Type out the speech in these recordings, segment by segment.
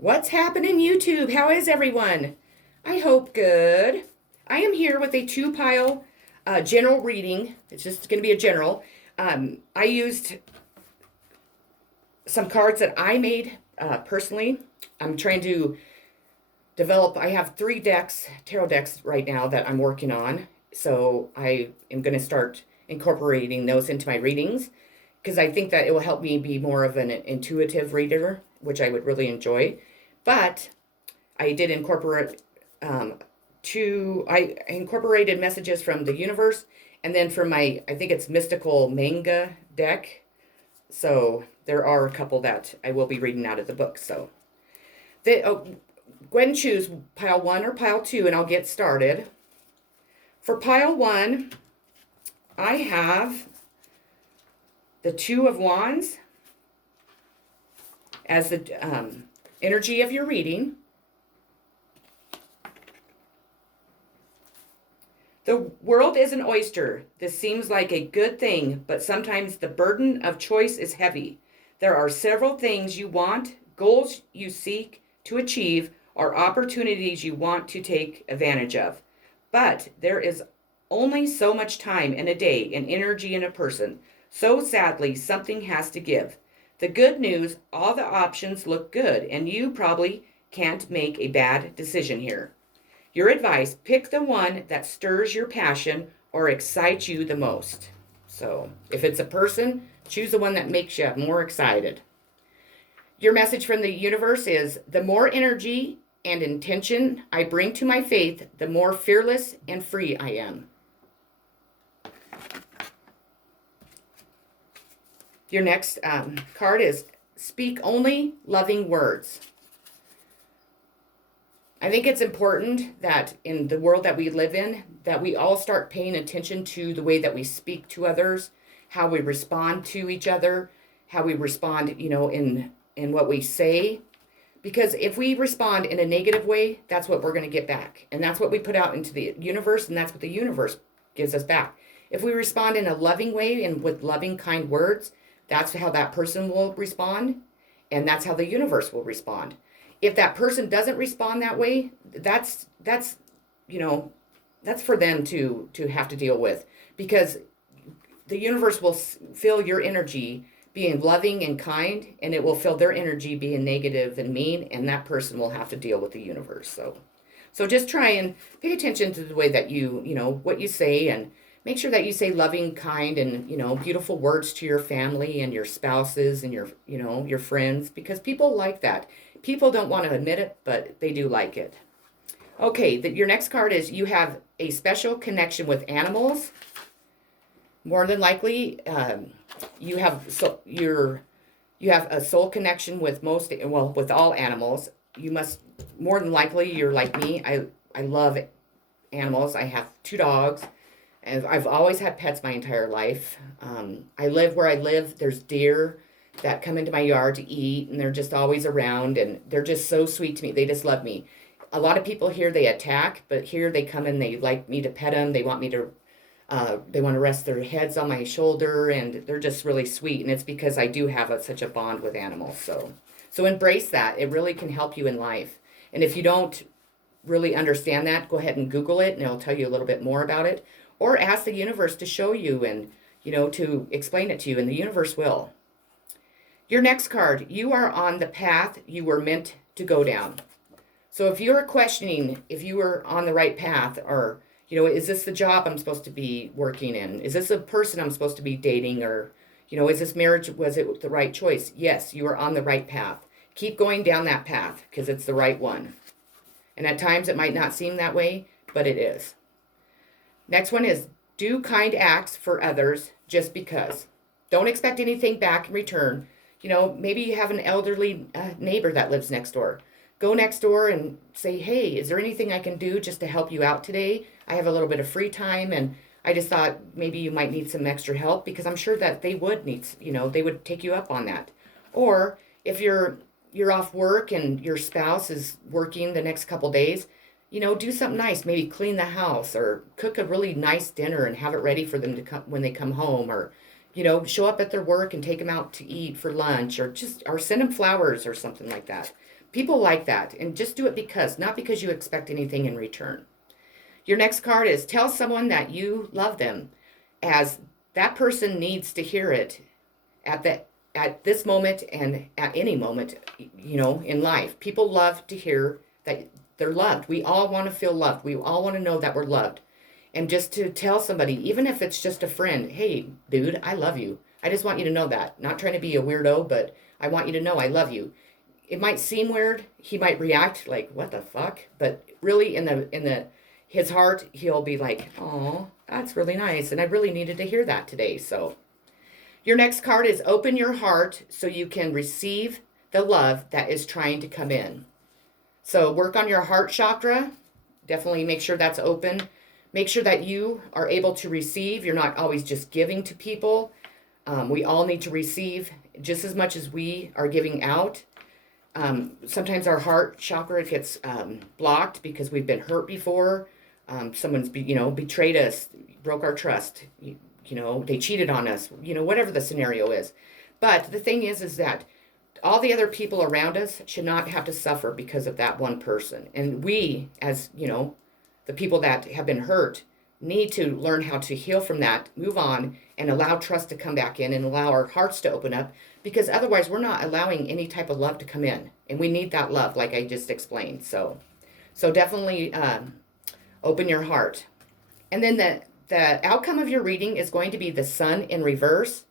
What's happening, YouTube? How is everyone? I hope good. I am here with a two pile general reading. It's just going to be a general. I used some cards that I made personally. I'm trying to develop, I have 3 tarot decks right now that I'm working on. So I am going to start incorporating those into my readings because I think that it will help me be more of an intuitive reader, which I would really enjoy. But I did incorporate I incorporated messages from the universe and then from my, I think it's Mystical Manga deck. So there are a couple that I will be reading out of the book. So go ahead and choose pile 1 or pile 2 and I'll get started. For pile 1, I have the 2 of Wands as the energy of your reading. The world is an oyster. This seems like a good thing, but sometimes the burden of choice is heavy. There are several things you want, goals you seek to achieve, or opportunities you want to take advantage of. But there is only so much time in a day and energy in a person. So sadly, something has to give. The good news, all the options look good, and you probably can't make a bad decision here. Your advice, pick the one that stirs your passion or excites you the most. So if it's a person, choose the one that makes you more excited. Your message from the universe is, the more energy and intention I bring to my faith, the more fearless and free I am. Your next card is, speak only loving words. I think it's important that in the world that we live in, that we all start paying attention to the way that we speak to others, how we respond to each other, how we respond, in what we say. Because if we respond in a negative way, that's what we're going to get back. And that's what we put out into the universe, and that's what the universe gives us back. If we respond in a loving way and with loving, kind words, that's how that person will respond, and that's how the universe will respond. If that person doesn't respond that way, that's for them to have to deal with, because the universe will feel your energy being loving and kind, and it will feel their energy being negative and mean, and that person will have to deal with the universe. So just try and pay attention to the way that what you say, and make sure that you say loving, kind, and beautiful words to your family and your spouses and your friends, because people like that. People don't want to admit it, but they do like it. Okay, your next card is, you have a special connection with animals. More than likely, you have a soul connection with with all animals. You must, more than likely, you're like me. I love animals. I have 2 dogs, and I've always had pets my entire life. I live where I live. There's deer that come into my yard to eat, and they're just always around, and they're just so sweet to me. They just love me. A lot of people here, they attack, but here they come and they like me to pet them. They want to rest their heads on my shoulder, and they're just really sweet. And it's because I do have such a bond with animals. So embrace that. It really can help you in life. And if you don't really understand that, go ahead and Google it, and it'll tell you a little bit more about it. Or ask the universe to show you and, to explain it to you, and the universe will. Your next card, you are on the path you were meant to go down. So if you're questioning if you were on the right path, or, is this the job I'm supposed to be working in? Is this a person I'm supposed to be dating? Or, is this marriage, was it the right choice? Yes, you are on the right path. Keep going down that path because it's the right one. And at times it might not seem that way, but it is. Next one is, do kind acts for others just because. Don't expect anything back in return. Maybe you have an elderly neighbor that lives next door. Go next door and say, hey, is there anything I can do just to help you out today? I have a little bit of free time, and I just thought maybe you might need some extra help, because I'm sure that they would need, they would take you up on that. Or if you're off work and your spouse is working the next couple days, do something nice. Maybe clean the house or cook a really nice dinner and have it ready for them to come when they come home, or show up at their work and take them out to eat for lunch, or send them flowers or something like that. People like that. And just do it because, not because you expect anything in return. Your next card is tell someone that you love them, as that person needs to hear it at this moment and at any moment, in life. People love to hear that they're loved. We all want to feel loved. We all want to know that we're loved. And just to tell somebody, even if it's just a friend, hey, dude, I love you. I just want you to know that. Not trying to be a weirdo, but I want you to know I love you. It might seem weird. He might react like, what the fuck? But really in his heart, he'll be like, oh, that's really nice. And I really needed to hear that today. So your next card is open your heart so you can receive the love that is trying to come in. So work on your heart chakra. Definitely make sure that's open. Make sure that you are able to receive. You're not always just giving to people. We all need to receive just as much as we are giving out. Sometimes our heart chakra gets blocked because we've been hurt before. Someone's betrayed us, broke our trust. They cheated on us. Whatever the scenario is. But the thing is that all the other people around us should not have to suffer because of that one person. And we, as the people that have been hurt, need to learn how to heal from that, move on, and allow trust to come back in and allow our hearts to open up, because otherwise we're not allowing any type of love to come in. And we need that love, like I just explained. So definitely open your heart. And then the outcome of your reading is going to be the Sun in reverse.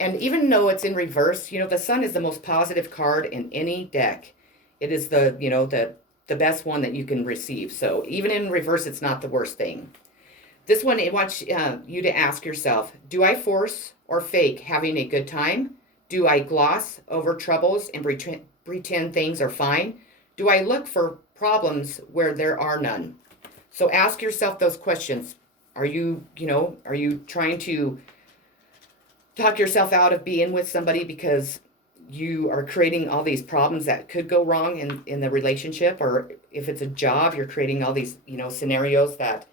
And even though it's in reverse, the Sun is the most positive card in any deck. It is the best one that you can receive. So even in reverse, it's not the worst thing. This one, it wants you to ask yourself, do I force or fake having a good time? Do I gloss over troubles and pretend things are fine? Do I look for problems where there are none? So ask yourself those questions. Are you trying to talk yourself out of being with somebody because you are creating all these problems that could go wrong in the relationship? Or if it's a job, you're creating all these, scenarios that,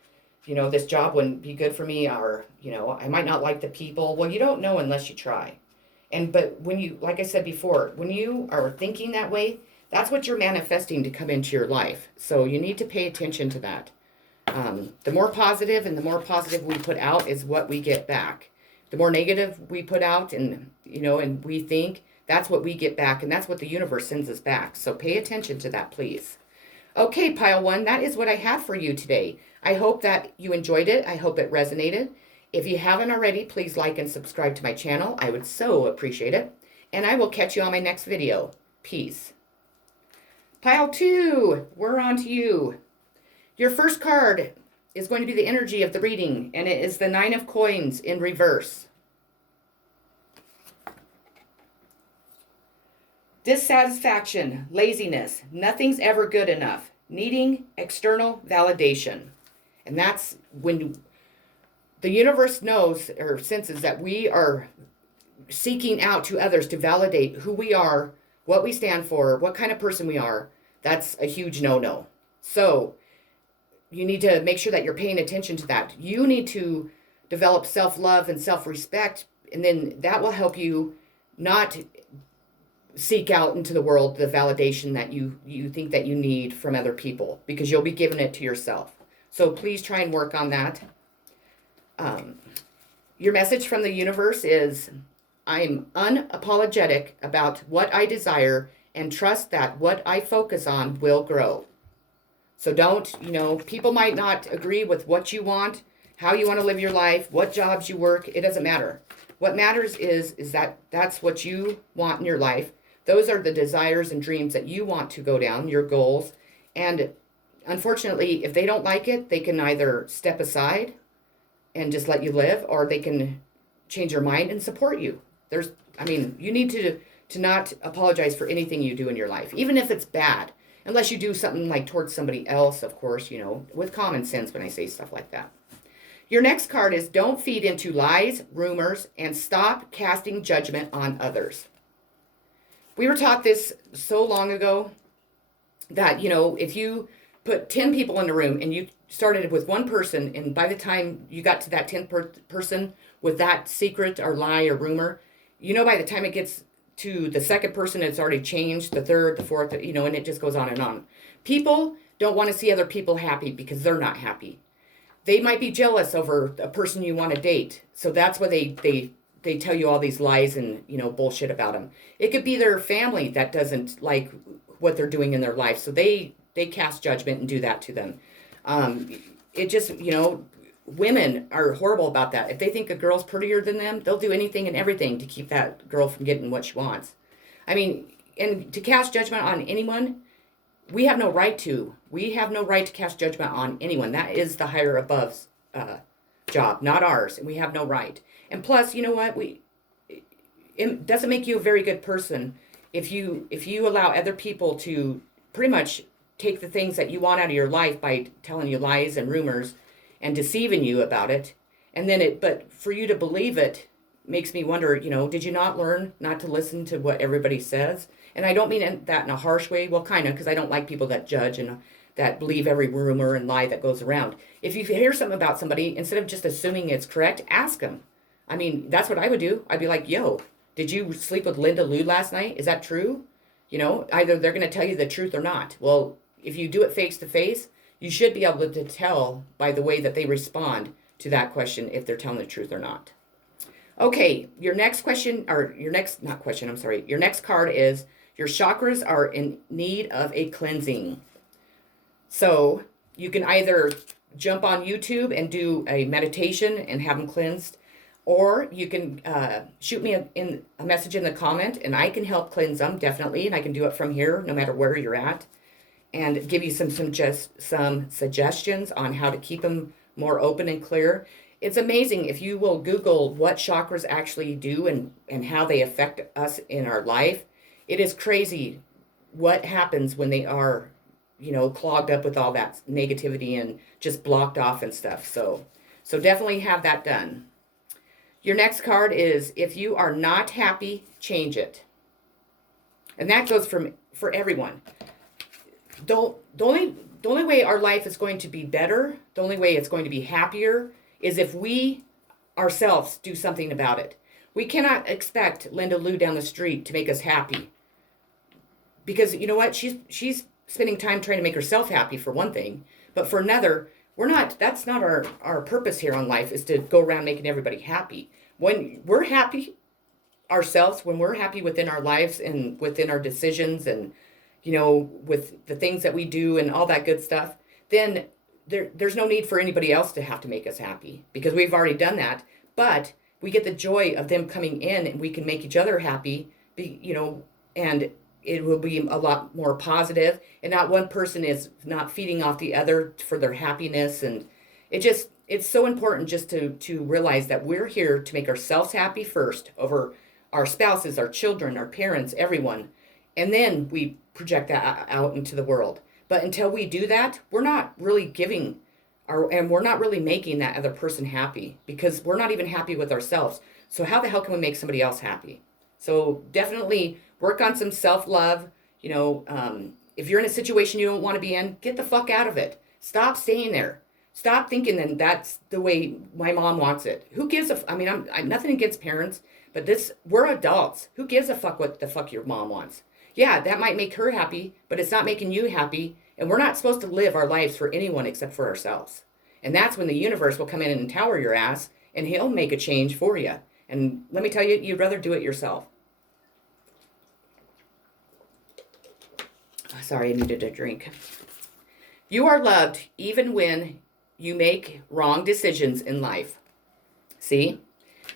this job wouldn't be good for me, or, I might not like the people. Well, you don't know unless you try. But when you, like I said before, when you are thinking that way, that's what you're manifesting to come into your life. So you need to pay attention to that. The more positive we put out is what we get back. The more negative we put out and we think, that's what we get back, and that's what the universe sends us back. So pay attention to that, please. Okay, Pile 1, that is what I have for you today. I hope that you enjoyed it. I hope it resonated. If you haven't already, please like and subscribe to my channel. I would so appreciate it. And I will catch you on my next video. Peace. Pile 2, we're on to you. Your first card is going to be the energy of the reading, and it is the 9 of Coins in reverse. Dissatisfaction, laziness, nothing's ever good enough, needing external validation. And that's when the universe knows or senses that we are seeking out to others to validate who we are, what we stand for, what kind of person we are. That's a huge no-no. So you need to make sure that you're paying attention to that. You need to develop self-love and self-respect, and then that will help you not seek out into the world the validation that you think that you need from other people, because you'll be giving it to yourself. So please try and work on that. Your message from the universe is, I'm unapologetic about what I desire and trust that what I focus on will grow. So don't, people might not agree with what you want, how you want to live your life, what jobs you work. It doesn't matter. What matters is that that's what you want in your life. Those are the desires and dreams that you want to go down, your goals. And unfortunately, if they don't like it, they can either step aside and just let you live, or they can change their mind and support you. You need to not apologize for anything you do in your life, even if it's bad, unless you do something like towards somebody else, of course, with common sense when I say stuff like that. Your next card is don't feed into lies, rumors, and stop casting judgment on others. We were taught this so long ago that, if you put 10 people in a room and you started with one person, and by the time you got to that 10th person with that secret or lie or rumor, by the time it gets to the second person, it's already changed, the third, the fourth, and it just goes on and on. People don't want to see other people happy because they're not happy. They might be jealous over a person you want to date. So that's why they tell you all these lies and, bullshit about them. It could be their family that doesn't like what they're doing in their life. So they cast judgment and do that to them. It just, women are horrible about that. If they think a girl's prettier than them, they'll do anything and everything to keep that girl from getting what she wants. I mean, and to cast judgment on anyone, we have no right to. We have no right to cast judgment on anyone. That is the higher above's job, not ours. And we have no right. And plus, you know what? It doesn't make you a very good person if you allow other people to pretty much take the things that you want out of your life by telling you lies and rumors and deceiving you about it. And then but for you to believe it makes me wonder, did you not learn not to listen to what everybody says? And I don't mean that in a harsh way. Well, kind of, because I don't like people that judge and that believe every rumor and lie that goes around. If you hear something about somebody, instead of just assuming it's correct, ask them. I mean, that's what I would do. I'd be like, yo, did you sleep with Linda Lou last night? Is that true? Either they're going to tell you the truth or not. Well, if you do it face to face, you should be able to tell by the way that they respond to that question if they're telling the truth or not. Okay, your next card is your chakras are in need of a cleansing. So you can either jump on YouTube and do a meditation and have them cleansed, or you can shoot me a message in the comment and I can help cleanse them, definitely, and I can do it from here no matter where you're at, and give you some suggestions on how to keep them more open and clear. It's amazing if you will Google what chakras actually do and how they affect us in our life. It is crazy what happens when they are, clogged up with all that negativity and just blocked off and stuff. So definitely have that done. Your next card is, if you are not happy, change it. And that goes for everyone. The only way our life is going to be better, the only way it's going to be happier, is if we ourselves do something about it. We cannot expect Linda Lou down the street to make us happy. Because you know what? She's spending time trying to make herself happy, for one thing. But for another, that's not our purpose here on life, is to go around making everybody happy. When we're happy ourselves, when we're happy within our lives and within our decisions and, with the things that we do and all that good stuff, then there's no need for anybody else to have to make us happy, because we've already done that. But we get the joy of them coming in and we can make each other happy, and it will be a lot more positive, and not one person is not feeding off the other for their happiness. And it's so important just to realize that we're here to make ourselves happy first, over our spouses, our children, our parents, everyone. And then we project that out into the world. But until we do that, we're not really and we're not really making that other person happy, because we're not even happy with ourselves. So how the hell can we make somebody else happy? So definitely work on some self-love. If you're in a situation you don't want to be in, get the fuck out of it. Stop staying there. Stop thinking that that's the way my mom wants it. Who gives I'm nothing against parents, but we're adults. Who gives a fuck what the fuck your mom wants? Yeah, that might make her happy, but it's not making you happy. And we're not supposed to live our lives for anyone except for ourselves. And that's when the universe will come in and tower your ass, and he'll make a change for you. And let me tell you, you'd rather do it yourself. Sorry, I needed a drink. You are loved even when you make wrong decisions in life. See?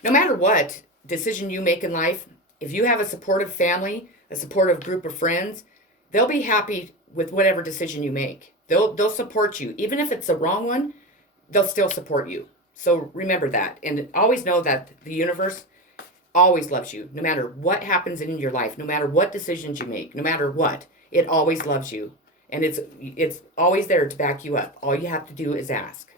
No matter what decision you make in life, if you have a supportive family, a supportive group of friends, they'll be happy with whatever decision you make. They'll support you. Even if it's the wrong one, they'll still support you. So remember that. And always know that the universe always loves you. No matter what happens in your life, no matter what decisions you make, no matter what, it always loves you. And it's always there to back you up. All you have to do is ask.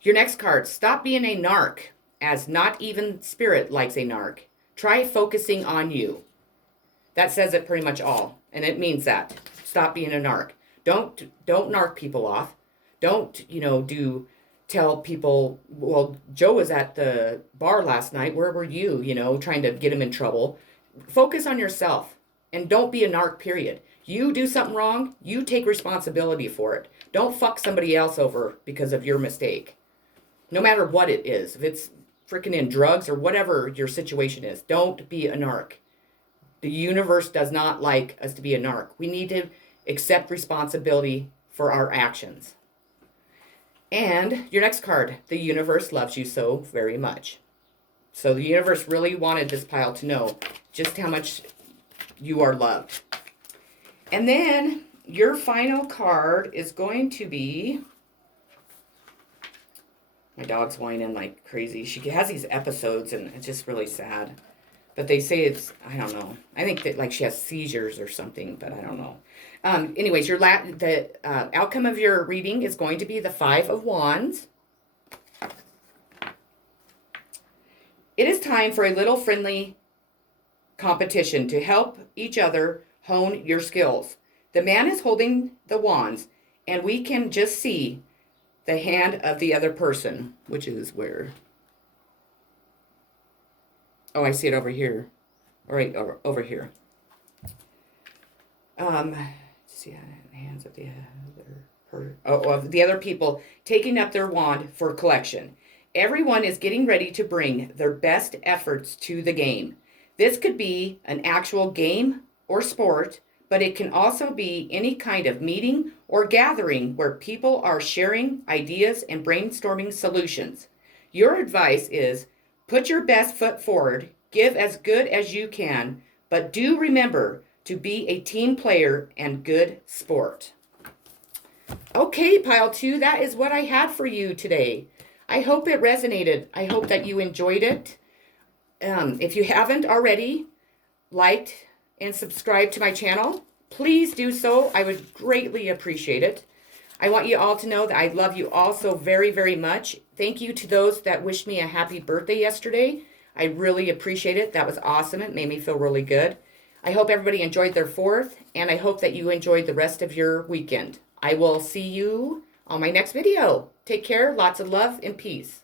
Your next card, stop being a narc, as not even spirit likes a narc. Try focusing on you. That says it pretty much all. And it means that. Stop being a narc. Don't narc people off. Don't, tell people, well, Joe was at the bar last night. Where were you? Trying to get him in trouble. focus on yourself and don't be a narc, period. You do something wrong, you take responsibility for it. Don't fuck somebody else over because of your mistake. No matter what it is, if it's freaking in drugs or whatever your situation is, don't be a narc. The universe does not like us to be a narc. We need to accept responsibility for our actions. And your next card, the universe loves you so very much. So the universe really wanted this pile to know just how much you are loved. And then your final card is going to be... My dog's whining like crazy. She has these episodes and it's just really sad. But they say it's, I don't know. I think that like she has seizures or something, but I don't know. Anyways, the outcome of your reading is going to be the Five of Wands. It is time for a little friendly competition to help each other hone your skills. The man is holding the wands, and we can just see the hand of the other person, which is where... Oh, I see it over here. All right, over here. See hands of the of the other people taking up their wand for collection. Everyone is getting ready to bring their best efforts to the game. This could be an actual game or sport, but it can also be any kind of meeting or gathering where people are sharing ideas and brainstorming solutions. Your advice is put your best foot forward, give as good as you can, but do remember to be a team player and good sport. Okay, pile 2, that is what I had for you today. I hope it resonated. I hope that you enjoyed it. If you haven't already liked and subscribed to my channel, please do so. I would greatly appreciate it. I want you all to know that I love you all so very, very much. Thank you to those that wished me a happy birthday yesterday. I really appreciate it. That was awesome. It made me feel really good. I hope everybody enjoyed their 4th, and I hope that you enjoyed the rest of your weekend. I will see you on my next video. Take care. Lots of love and peace.